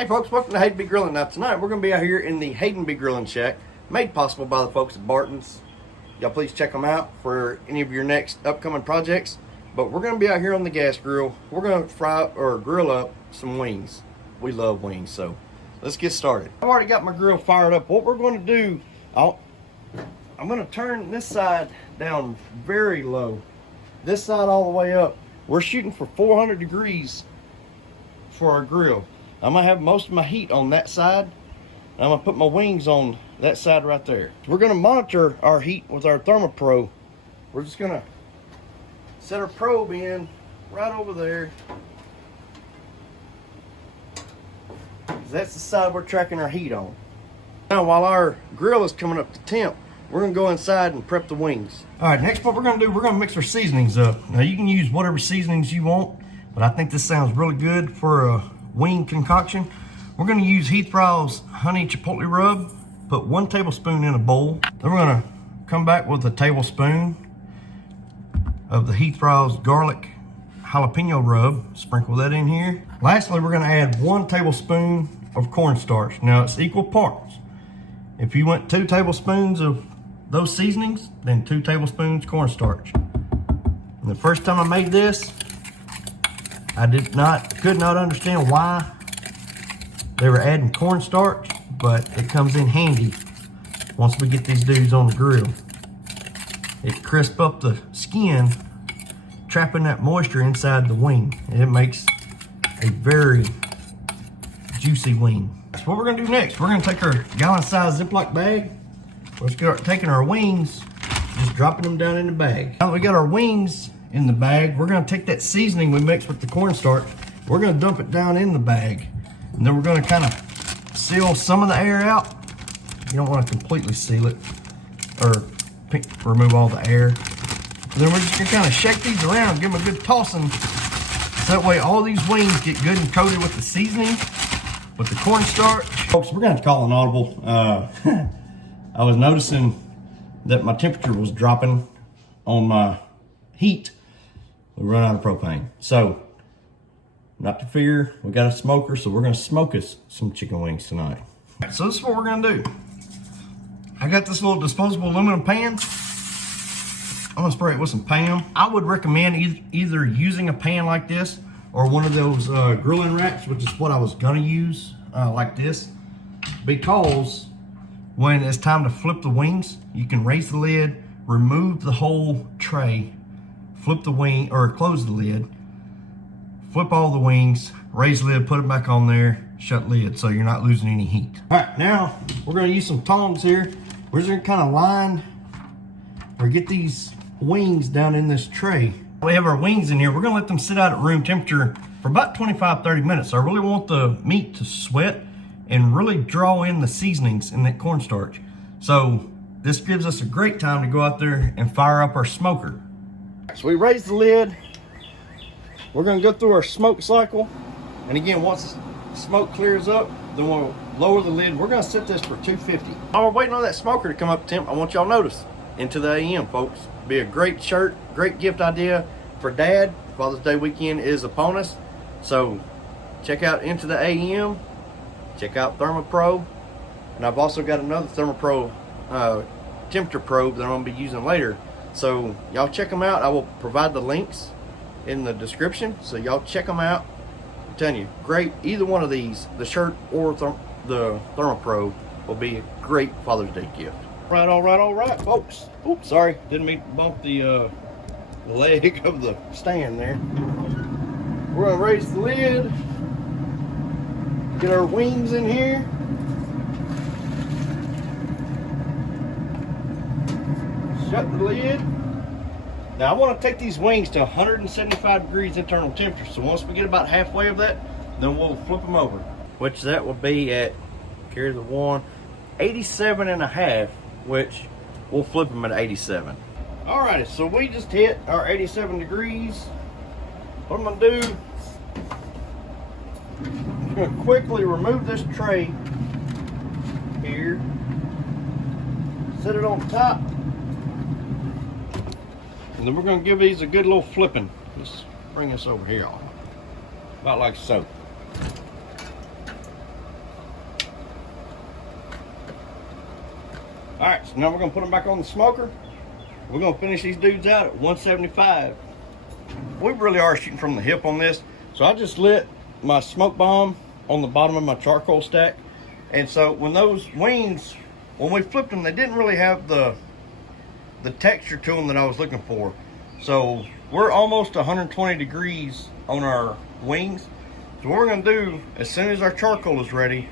Hey folks, welcome to Hayden B Grilling. Now tonight we're going to be out here in the Hayden B Grilling Shack, made possible by the folks at Barton's. Y'all please check them out for any of your next upcoming projects. But we're going to be out here on the gas grill. We're going to fry or grill up some wings. We love wings, so let's get started. I've already got my grill fired up. What we're going to do, I'm going to turn this side down very low. This side all the way up. We're shooting for 400 degrees for our grill. I'm gonna have most of my heat on that side. I'm gonna put my wings on that side right there. We're gonna monitor our heat with our Thermopro. We're just gonna set our probe in right over there. That's the side we're tracking our heat on. Now while our grill is coming up to temp, we're gonna go inside and prep the wings. All right, next what we're gonna do, we're gonna mix our seasonings up. Now you can use whatever seasonings you want, but I think this sounds really good for a wing concoction. We're going to use Heath Fry's honey chipotle rub. Put 1 tablespoon in a bowl. Then we're going to come back with a tablespoon of the Heath Fry's garlic jalapeno rub. Sprinkle that in here. Lastly, we're going to add 1 tablespoon of cornstarch. Now it's equal parts. If you went 2 tablespoons of those seasonings, then 2 tablespoons cornstarch. And the first time I made this, I could not understand why they were adding cornstarch, but it comes in handy once we get these dudes on the grill. It crisps up the skin, trapping that moisture inside the wing, and it makes a very juicy wing. So what we're gonna do next, we're gonna take our gallon-sized Ziploc bag. We're start taking our wings, just dropping them down in the bag. Now that we got our wings in the bag, we're going to take that seasoning we mixed with the cornstarch, we're going to dump it down in the bag, and then we're going to kind of seal some of the air out. You don't want to completely seal it or remove all the air. And then we're just going to kind of shake these around, give them a good tossing, so that way all these wings get good and coated with the seasoning, with the cornstarch. Folks, we're going to have to call an audible. I was noticing that my temperature was dropping on my heat. We run out of propane. So, not to fear, we got a smoker, so we're gonna smoke us some chicken wings tonight. So this is what we're gonna do. I got this little disposable aluminum pan. I'm gonna spray it with some Pam. I would recommend either using a pan like this or one of those grilling racks, which is what I was gonna use, like this, because when it's time to flip the wings, you can raise the lid, remove the whole tray, flip the wing, or close the lid, flip all the wings, raise the lid, put it back on there, shut lid, so you're not losing any heat. All right, now we're gonna use some tongs here. We're just gonna kind of line or get these wings down in this tray. We have our wings in here. We're gonna let them sit out at room temperature for about 25-30 minutes. So I really want the meat to sweat and really draw in the seasonings in that cornstarch. So this gives us a great time to go out there and fire up our smoker. So we raise the lid. We're gonna go through our smoke cycle. And again, once the smoke clears up, then we'll lower the lid. We're gonna set this for 250. While we're waiting on that smoker to come up to temp, I want y'all to notice Into the AM, folks. Be a great shirt, great gift idea for Dad. Father's Day weekend is upon us. So check out Into the AM, check out Thermopro. And I've also got another Thermopro temperature probe that I'm gonna be using later. So y'all check them out. I will provide the links in the description, so y'all check them out. I'm telling you, great. Either one of these, the shirt or the Thermopro, will be a great Father's Day gift. All right, folks. Oops, sorry, didn't mean to bump the leg of the stand there. We're gonna raise the lid, get our wings in here. Shut the lid. Now I want to take these wings to 175 degrees internal temperature. So once we get about halfway of that, then we'll flip them over. Which that will be at, carry the one, 87.5, which we'll flip them at 87. Alrighty, so we just hit our 87 degrees. What I'm gonna do, I'm gonna quickly remove this tray here, set it on top. And then we're going to give these a good little flipping. Let's bring this over here, about like so. All right, so now we're gonna put them back on the smoker. We're gonna finish these dudes out at 175. We really are shooting from the hip on this. So I just lit my smoke bomb on the bottom of my charcoal stack. And so when those wings, when we flipped them, they didn't really have the texture to them that I was looking for. So we're almost 120 degrees on our wings. So what we're gonna do, as soon as our charcoal is ready,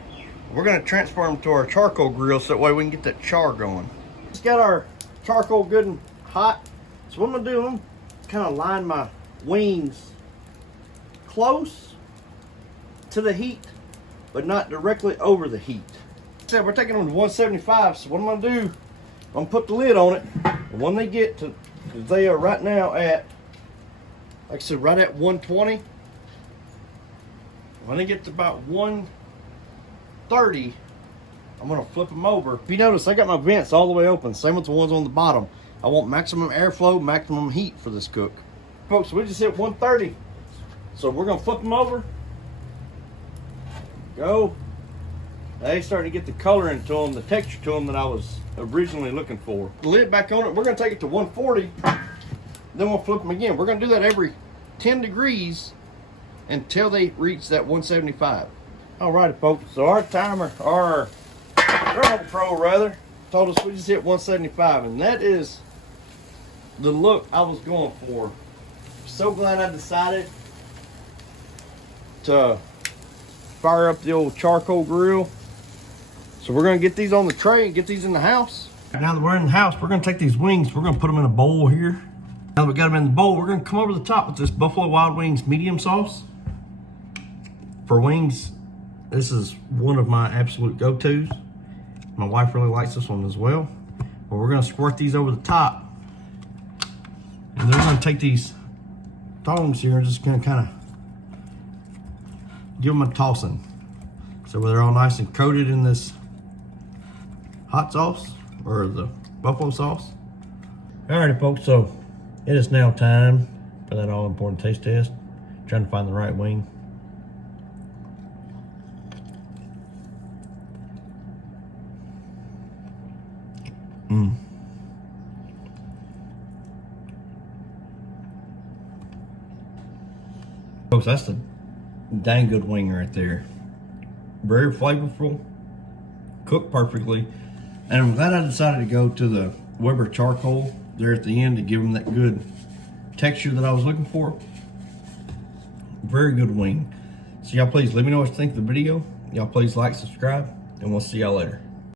we're gonna transfer them to our charcoal grill so that way we can get that char going. Just got our charcoal good and hot. So what I'm gonna do, I'm kind of line my wings close to the heat, but not directly over the heat. So we're taking them to 175, so what I'm gonna do, I'm gonna put the lid on it, and when they get to, they are right now at, like I said, right at 120. When they get to about 130, I'm gonna flip them over. If you notice, I got my vents all the way open, same with the ones on the bottom. I want maximum airflow, maximum heat for this cook. Folks, we just hit 130. So we're gonna flip them over. Go. They starting to get the color into them, the texture to them that I was originally looking for. The lid back on it, we're gonna take it to 140. Then we'll flip them again. We're gonna do that every 10 degrees until they reach that 175. Alrighty folks, so our timer, our Thermopro rather, told us we just hit 175, and that is the look I was going for. So glad I decided to fire up the old charcoal grill. So we're gonna get these on the tray and get these in the house. Now that we're in the house, we're gonna take these wings, we're gonna put them in a bowl here. Now that we got them in the bowl, we're gonna come over the top with this Buffalo Wild Wings medium sauce. For wings, this is one of my absolute go-tos. My wife really likes this one as well. But we're gonna squirt these over the top. And then we're gonna take these tongs here and just gonna kind of give them a tossing. So they're all nice and coated in this hot sauce or the buffalo sauce. Alrighty folks, so it is now time for that all important taste test. Trying to find the right wing. Folks, that's a dang good wing right there. Very flavorful, cooked perfectly. And I'm glad I decided to go to the Weber charcoal there at the end to give them that good texture that I was looking for. Very good wing. So y'all please let me know what you think of the video. Y'all please like, subscribe, and we'll see y'all later.